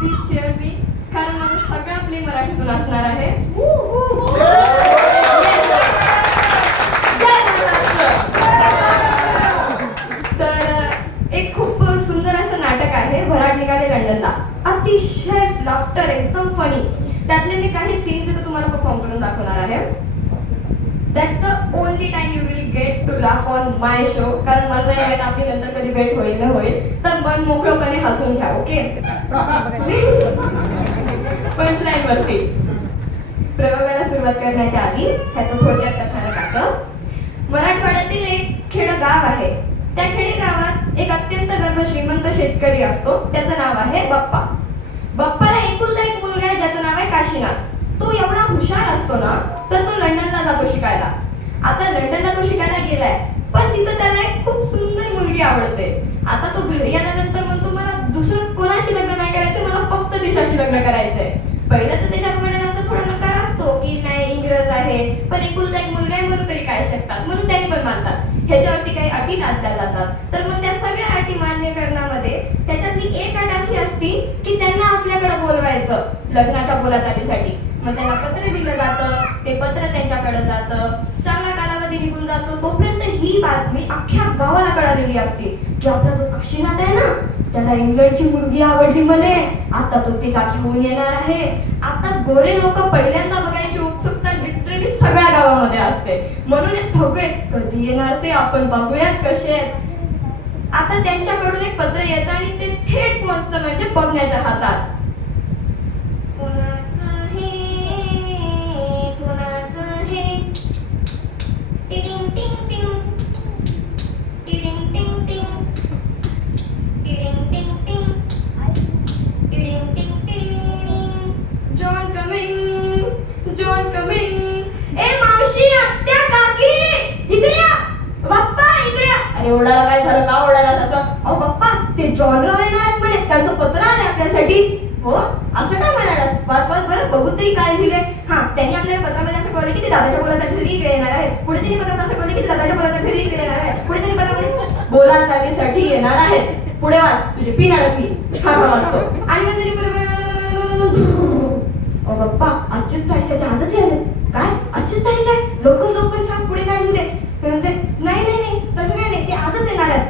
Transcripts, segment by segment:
Please chair मी, कारण माझं सगळं प्ले मराठीतून असणार आहे. Yes. जय महाराष्ट्र. तर एक खूप सुंदर असं नाटक आहे, भराड निघाले लंडनला. अतिशय लाफ्टर, एकदम फनी. त्यातले मी काही सीन्स इथे तुम्हाला परफॉर्म करून दाखवणार आहे. That's the only time you will get to laugh on my show. कारण मला नाही माहित आपली नंतर कधी भेट होईल न होईल, तर मन मोकळपणे हसून घ्या. ओके. पंचलाईन वरती प्रयोगाला सुरुवात करण्याच्या आधी ह्याचं थोडक्यात कथानक असं. मराठवाड्यातील एक खेडगाव आहे. त्या खेडेगावात एक अत्यंत गर्भश्रीमंत शेतकरी असतो. त्याचं नाव आहे बप्पा. बप्पाला एकुलता एक मुलगा आहे ज्याचं नाव आहे काशीनाथ. तो एवढा हुशार असतो ना, तर तो लंडनला जातो शिकायला. आता लंडनला तो शिकायला गेलाय, पण तिथं त्याला एक खूप सुंदर मुलगी आवडते. आता तो घरी आल्यानंतर म्हणतो मला दुसरं कोणाशी लग्न नाही करायचं, मला फक्त दिशाशी लग्न करायचंय. पहिलं तर त्याच्या वडिलांचा थोडा नकार असतो की नाही इंग्रज आहे, पण एकुलता एक मुलगा आहे म्हणून तरी काय शकतात, म्हणून त्यांनी पण मानतात. ह्याच्यावरती काही अटी लादल्या जातात. तर मग त्या सगळ्या अटी मान्य करण्यामध्ये त्याच्यातली एक अट अशी असती की त्यांना आपल्याकडे बोलवायचं लग्नाच्या बोलाचालीसाठी. मग त्यांना पत्र दिलं जातं, ते पत्र त्यांच्याकडे जातं. चांगला कालावधी निघून जातो, तोपर्यंत ही बातमी अख्ख्या गावाला कळालेली असते की आपला जो काशीनाथ आहे ना, त्याला इंग्लंडची मुलगी आवडली म्हणे. आता तो ती का घेऊन येणार आहे. आता गोरे लोक पहिल्यांदा बघायची उत्सुकता लिटरली सगळ्या गावामध्ये असते. म्हणून हे सगळे कधी येणार ते आपण बघूयात कसे आहेत. आता त्यांच्याकडून एक पत्र येतं आणि ते थेट पोहोचतं म्हणजे बघण्याच्या हातात. अरे ओढायला काय झालं, का ओढायला असं? अहो बाप्पा, ते जॉन राव येणार आहेत म्हणे, त्यांचं पत्र आले आपल्यासाठी. हो, असं काय म्हणाला? वाच वाच बरं, बघू तरी काय लिहिले. हा, त्यांनी आपल्याला पत्रामध्ये असं कळवलं की ते दादाच्या बोलासाठी इकडे येणार आहेत. पुढे त्यांनी पत्रात असं कळवलं की ते दादाच्या बोलासाठी इकडे येणार आहेत. पुढे त्यांनी पत्रामध्ये बोलाचालीसाठी येणार आहेत. पुढे वाच, तुझी पिन अडकली. हा हा वाचतो. आणि मग तरी अहो बाप्पा, आजचीच तारीख आहे, आजच आले. काय आजचीच तारीख आहे? लवकर लवकर सांग पुढे काय लिहिले. म्हणते नाही नाही नाही, तसं काय नाही, ते आजच येणार आहेत.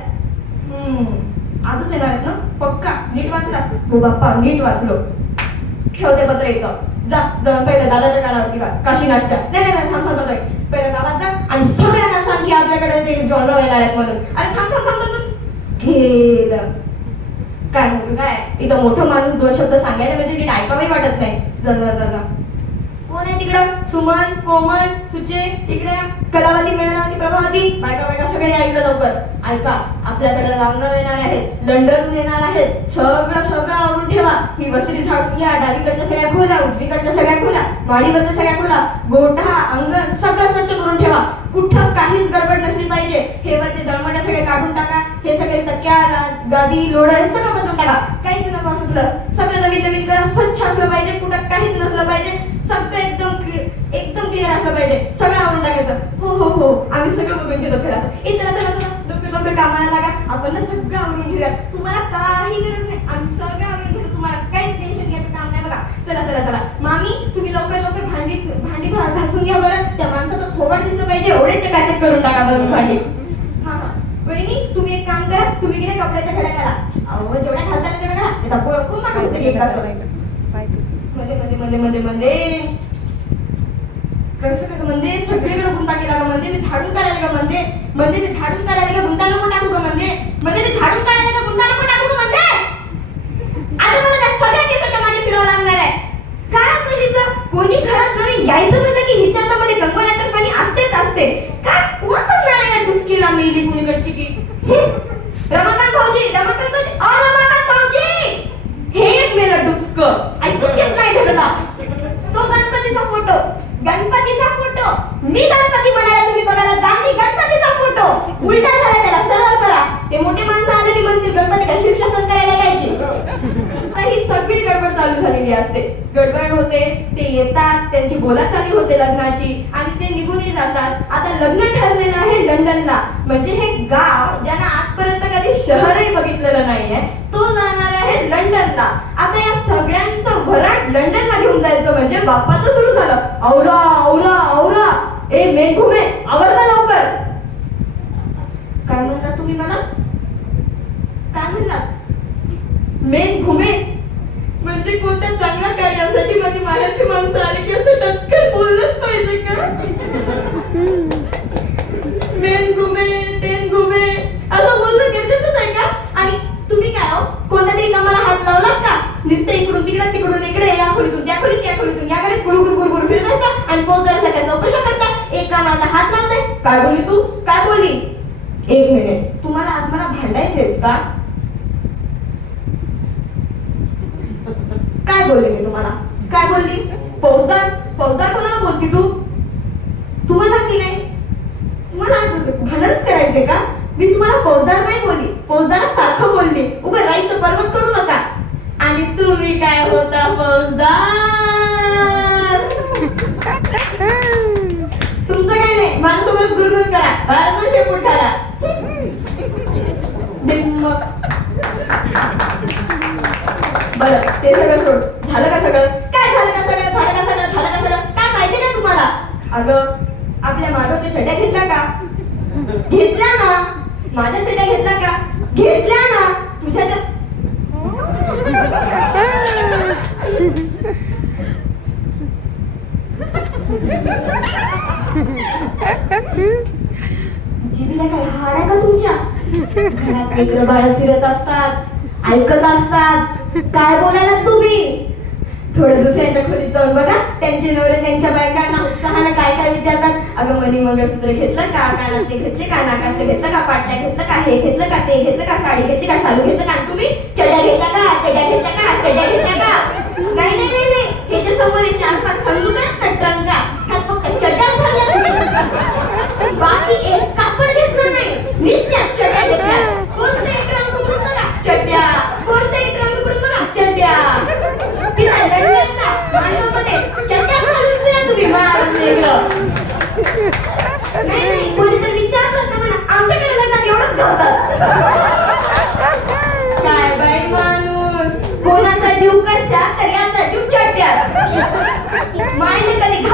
आजच येणार आहेत ना? पक्का नीट वाचलास? हो बाप्पा, नीट वाचलो. ठेवते पत्र इथं. जा जाऊन पहिलं दादाच्या कानावरती काशीनाथच्या. नाही नाही नाही, थांब थांब थांब. पहिलं गावात जा आणि सगळ्यांना सांग की आपल्याकडे ते जॉनराव येणार आहेत म्हणून. अरे थांब थांब थांब थांब. गेलं. काय म्हणू काय? इथं मोठं माणूस दोन शब्द सांगायला म्हणजे नीट ऐकावे वाटत नाही. जा जा जा जा. कोण आहे तिकडं? सुमन, कोमल, सुचे, इकडे कलावती, मेहनावती, प्रभावती, बायका बायका सगळे या इकडे लवकर. ऐका, आपल्याकडे लांबणं येणार आहेत, लंडनहून येणार आहेत. सगळं सगळं आवरून ठेवा. ही वसरी झाडून घ्या, डावीकडच्या सगळ्या खोला, उजवीकडच्या सगळ्या खोला, माडीवरच्या सगळ्या खोला, गोठा, अंगण सगळं स्वच्छ करून ठेवा. कुठं काहीच गडबड नसली पाहिजे. हे वरचे जळमट्या सगळे काढून टाका. हे सगळे तक्क्या, गादी, लोड हे सगळं बदलून टाका. काहीच नको सुटलं. सगळं नवीन नवीन करा. स्वच्छ असलं पाहिजे, कुठं काहीच नसलं पाहिजे. सगळं एकदम क्लिअर असलं पाहिजे. सगळं आवरून टाकायचं. हो हो हो, आम्ही सगळं बघून घेतो करायचं. चला चला चला, लवकर लवकर कामाला लागा. आपण ना सगळं आवरून घेऊया. तुम्हाला काही गरज नाही, आम्ही सगळं आवरून घेतो. तुम्हाला काहीच टेन्शन घ्यायचं काम नाही बघा. चला चला चला. मामी, तुम्ही लवकर लवकर भांडी घासून घ्या बरं. त्या माणसाचं थोबाड दिसलं पाहिजे एवढे चकाचक करून टाका बरं भांडी. हा हा. वहिनी, तुम्ही एक काम करा, तुम्ही गेले कपड्याच्या घड्या करा. अहो जेवढ्या घालता तेवढ्या घडा. आता बोळखून मागणी तरी एकदाच मध्ये मध्ये मध्ये मध्ये मध्ये कसं का म्हणजे सगळीकडे गुंता केला का? म्हणजे मी झाडून काढायला का? म्हणजे म्हणजे मी झाडून काढायला का गुंता नको टाकू का? म्हणजे म्हणजे मी झाडून काढायला का गुंता नको टाकू का? म्हणजे आता मला त्या सगळ्या केसाच्या मागे फिरावं लागणार आहे. काय म्हणजे कोणी घरात नवीन यायचं म्हणलं की हिच्या हातामध्ये कंगवा तर पाणी असतेच असते. काय कोण बघणार आहे या डुचकीला मेली कुणीकडची की? रमाकांत भाऊजी, रमाकांत भाऊजी, रमाकांत भाऊजी, हे एक मेलं डुचकं ऐकूच येत नाही घरला. तो गणपतीचा फोटो, गणपतीचा फोटो, मी गणपती म्हणाला तुम्ही बघायला गांधी गणपतीचा फोटो उलटा झाला. त्याला सरळ करा. ते मोठे माणसं आले की म्हणतील गणपती का शीर्षासन करायला काय? ही सगळी गडबड चालू झालेली असते. गडबड होते, ते येतात, त्यांची बोलाचाली होते लग्नाची आणि ते निघूनही जातात. आता लग्न ठरलेलं आहे लंडनला. म्हणजे हे गाव ज्यांना आजपर्यंत कधी शहरही बघितलेलं नाहीये, तो जाणार आहे लंडनला. लंडनला. आता या सगळ्यांचा भराट लंडनला घेऊन जायचं म्हणजे बाप्पाचं सुरू झालं. औरा औरा औरा, ए मेन घुमे, आवरला लवकर. काय म्हणला तुम्ही मला? काय म्हणलात? मेन घुमे म्हणजे कोणत्या चांगल्या कार्यासाठी माझी माहेरची माणसं आली की असं टचकन बोललंच पाहिजे का? मेन घुमे, टेन घुमे असं बोलणं गरजेचंच आहे का? आणि तुम्ही काय हो, कोणत्या तरी कामाला हात लावलात का? नुसतं इकडून तिकडे तिकडून इकडे, या खोलीतून त्या खोलीत त्या खोलीतून या घरात गुरु गुरु गुरु गुरु फिरत असता आणि फौजदारासारख्या चौकशा करता. एक कामाला हात लावताय. काय बोलली तू? काय बोलली? एक मिनिट, तुम्हाला आज मला भांडायचेच का? काय बोलले मी तुम्हाला? काय बोलली? फौजदार? फौजदार कोणाला बोलती तू? तुम्हाला की नाही? तुम्हाला आज भांडणच करायचे का? मी तुम्हाला फौजदार नाही बोलली, फौजदारासारखं बोलली. उगा राईचं पर्वत करू नका. आणि तुम्ही काय होता फौजदार? तुमचं काय नाही, माझ्यासोबत गुरगुर करा, बाहेरचा शेपूट ठाला. बरं ते सगळं सोड. झालं का सगळं? काय झालं का सगळं? झालं का सगळं? झालं का सगळं? काय पाहिजे ना तुम्हाला? अगं आपल्या माधवच्या चड्या घेतल्या का? घेतल्या ना. माझ्या चड्या घेतल्या का? घेतल्या ना. तुझ्या जिभीला काय हाड आहे का तुमच्या? घरात लेकरं बाळ फिरत असतात, ऐकत असतात. काय बोलायला तुम्ही? थोडं दुसऱ्यांच्या खोलीत जाऊन बघा, त्यांचे नवरे त्यांच्या बायकांना उत्साहानं काय काय विचारतात. अगं मनी मंगळसूत्र घेतलं का? कानातले घेतले का? नाकातले घेतलं का? पाटल्या घेतलं का? हे घेतलं का? ते घेतलं का? साडी घेतली का? शालू घेतलं का? तुम्ही चड्या घेतल्या का? चड्या घेतल्या का? चड्या घेतल्या का? नाही नाही नाही नाही, हे जे समोर 4-5 संदूक आहेत ना, ट्रंका, ह्यात फक्त चड्याच भरल्या तुम्ही. बाकी एक कापड घेतलं नाही, नुसत्या चड्या घेतल्या. कोणते ट्रंक उघडून बघा, चड्या. कोणते ट्रंक उघडून बघा, चड्या. तिला लंडनला मांडवामध्ये चड्या घालून जा तुम्ही, मारून वेगळं. नाही नाही, कोणी जर विचारलं तर म्हणा आमच्याकडे लग्नात एवढंच घालतात. काय बाई माणूस, कोणाचा जीव कशा तर याचा जीव चड्यात. मायने कधी